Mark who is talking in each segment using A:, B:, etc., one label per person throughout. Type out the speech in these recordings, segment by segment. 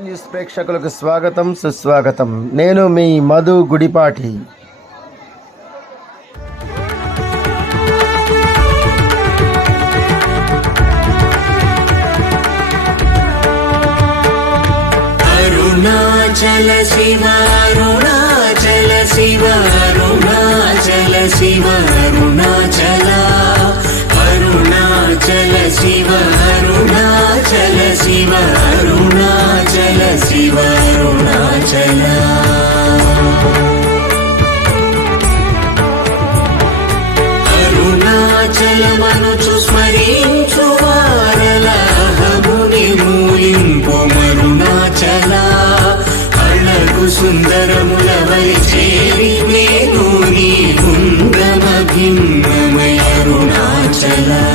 A: News ప్రేక్షకులకు స్వాగతం సుస్వాగతం. నేను మీ మధు గుడిపాటి.
B: అరుణాచల శివ అరుణాచల శివ అరుణాచల శివ అరుణాచల. అరుణాచల శివ అరుణాచల శివ అరుణ శివ అరుణాచల అరుణాచలమనుచు స్మరించు వారలహముని మూలింపు మరుణాచల. అళగు సుందరముల వలి చేరి నేను నీ గుండమ భిన్నమై అరుణాచల.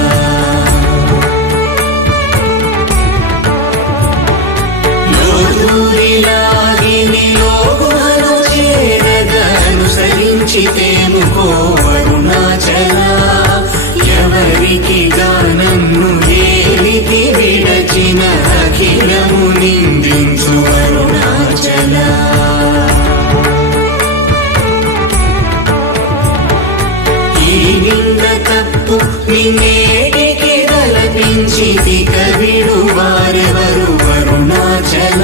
B: నిన్నేటికి తలపించి కవిడు వారెవరు? వరుణాచల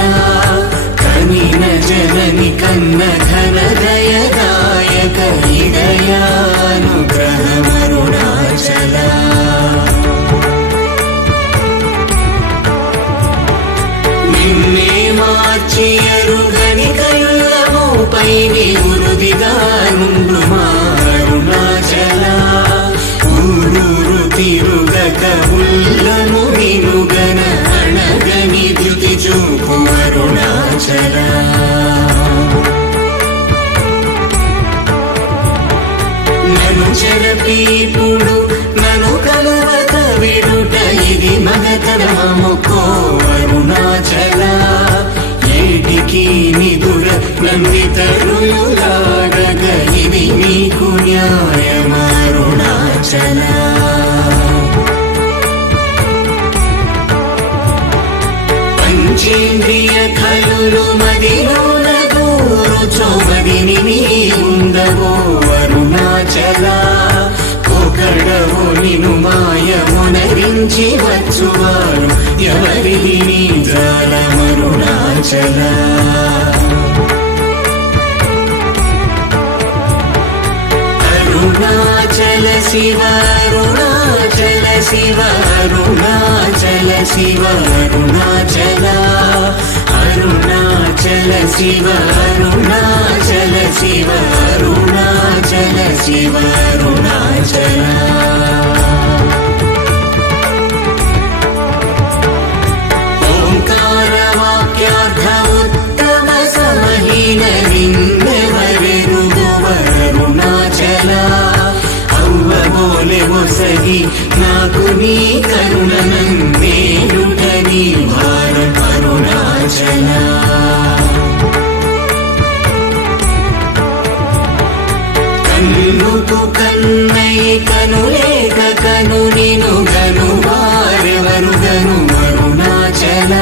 B: కనిన జనని కన్న ఘన దయదాయక హృదయానుగ్రహ వరుణాచల నిన్నే మార్చి ఎరుగని కళ్ళముపై నివృదిగా చెరపీపుడు నను కలవక విడుట ఇది మగతరమముకో నుంచి వచ్చువారు ఎవరిది నీ జాలమరుణాచల అరుణాచల శివ అరుణాచల శివ అరుణాచల శివ అరుణాచల. అరుణాచల శివ అరుణాచల శివ అరుణాచల శివ అరుణాచల. నాకు నీ కరుణనందేయుట నీ భారం అరుణాచల. కన్నుకు కన్నై కనులేక కను నిను గను వారెవరు గను అరుణాచల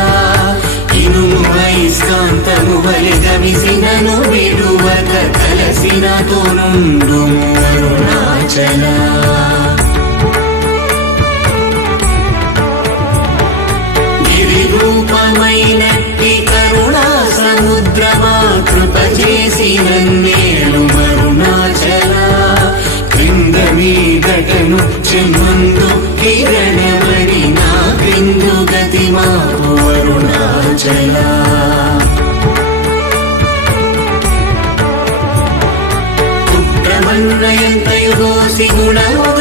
B: ఇనుమైస్కాంతము వలె గమిసినను విడువక కలసినతో నుండు అరుణాచల. కృప చేసి నన్నేలు మరుణాచల. క్రింద మీ ఘటను చెమ్మందు కిరణమణి నా క్రిందు గతి మాపు అరుణాచల. కుట్రమన్నయంతయుగోసి గుణముగా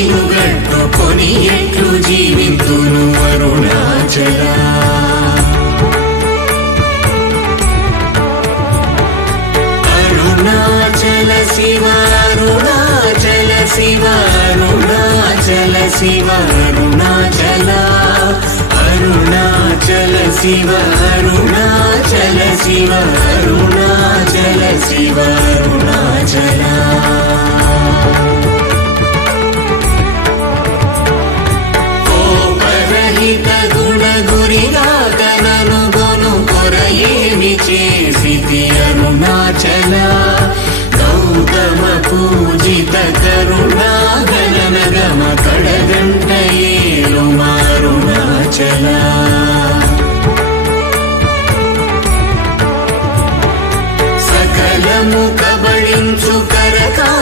B: शिव अरुणाचल शिव अरुणाचल शिव अरुणाचल చేసి అరుణాచల గౌతమ పూజిత కరుణ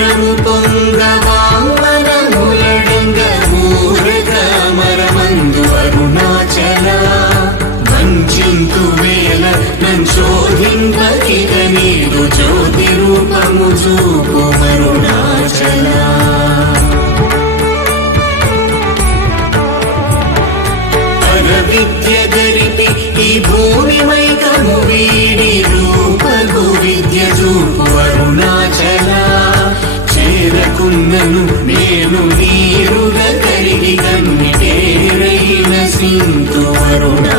B: Abraham. కరిగిదను నేను నీరుగా కరిగిదను తేరైన సింతు వరుణా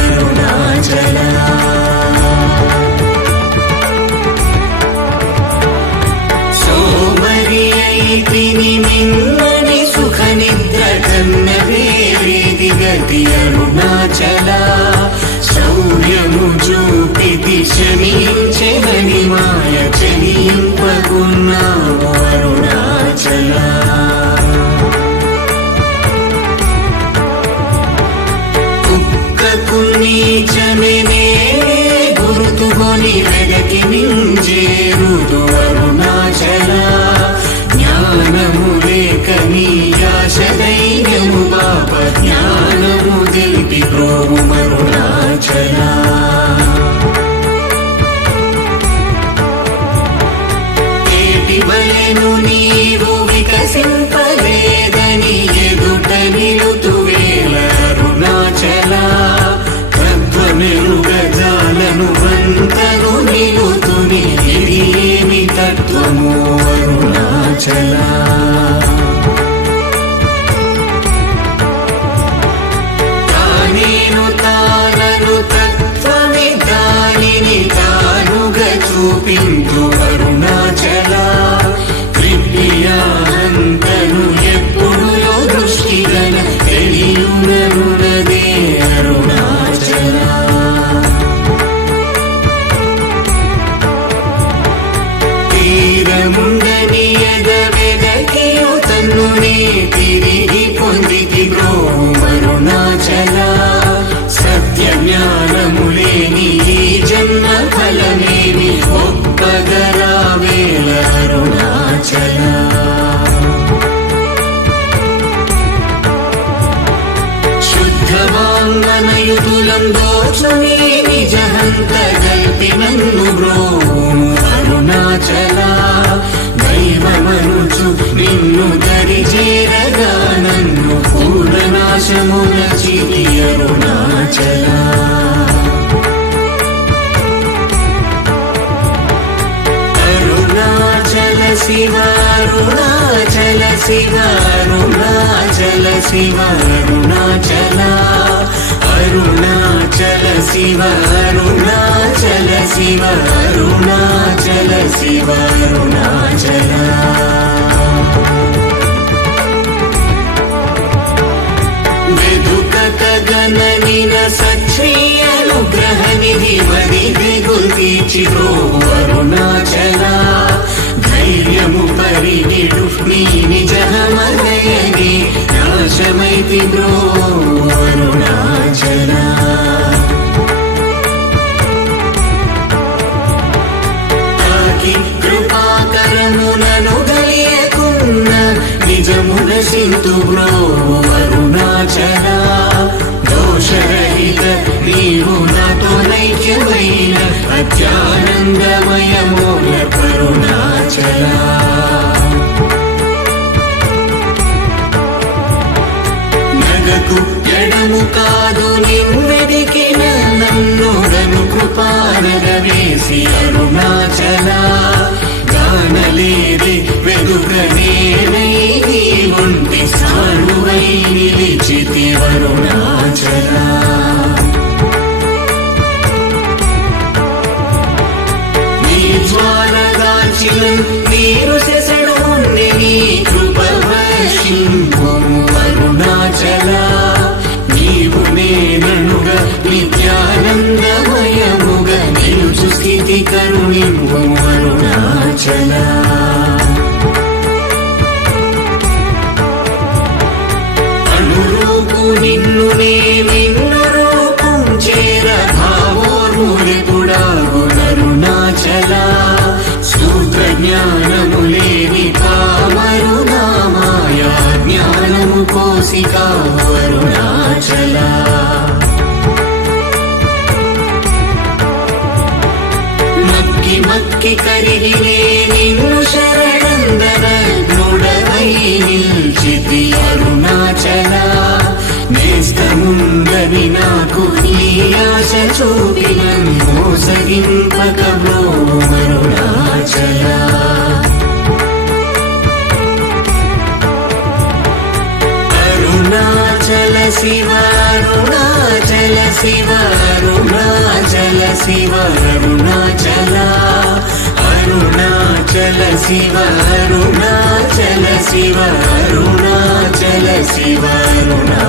B: నశింపలేదని ఎదుట నిలుతువేల అరుణాచల తత్వమెరుగజాలను వంతను నిలుతుని ఇది ఏమి తత్వము అరుణాచలా. నిజహంత గల్పి అరుణాచల దైవమనుచు నిన్ను దరి నన్ను పూర్ణనాశమున చితి అరుణాచల అరుణాచల శివ అరుణాచల శివ అరుణాచల శివ అరుణాచల అరుణాచల శివ అరుణాచల శివ అరుణాచల శివ అరుణాచల వెదుకత గణనిన సక్షీయ అనుగ్రహ నిధి వరిది గుల్తీచి అరుణాచల ధైర్యము పరిగిడు నీ నిజమగయని నాశమైతి బ్రో అరుణాచల నాకు ఎడము కాదు నిన్నెదికిన నన్నుడను కృపానగ వేసి అరుణాచల. గానలేది వెదుకనే ఉంటి సానువై నిలిచితి అరుణాచలా. జ్ఞానము అరుణాచల మక్కి మక్కి కరిగినే నిన్ను శరణందర నుడవై నిల్చితి అరుణాచల నేస్తముందని నాకు నీ ఆశ చూపిన మోసగింపక శివారుణాచల శివారుణాచల శివారుణాచల అరుణాచల శివారుణాచల శివారుణాచల శివారుణా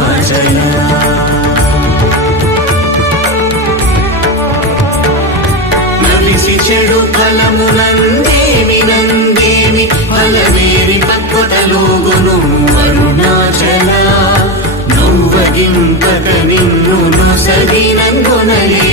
B: నిన్ను సదినందునయే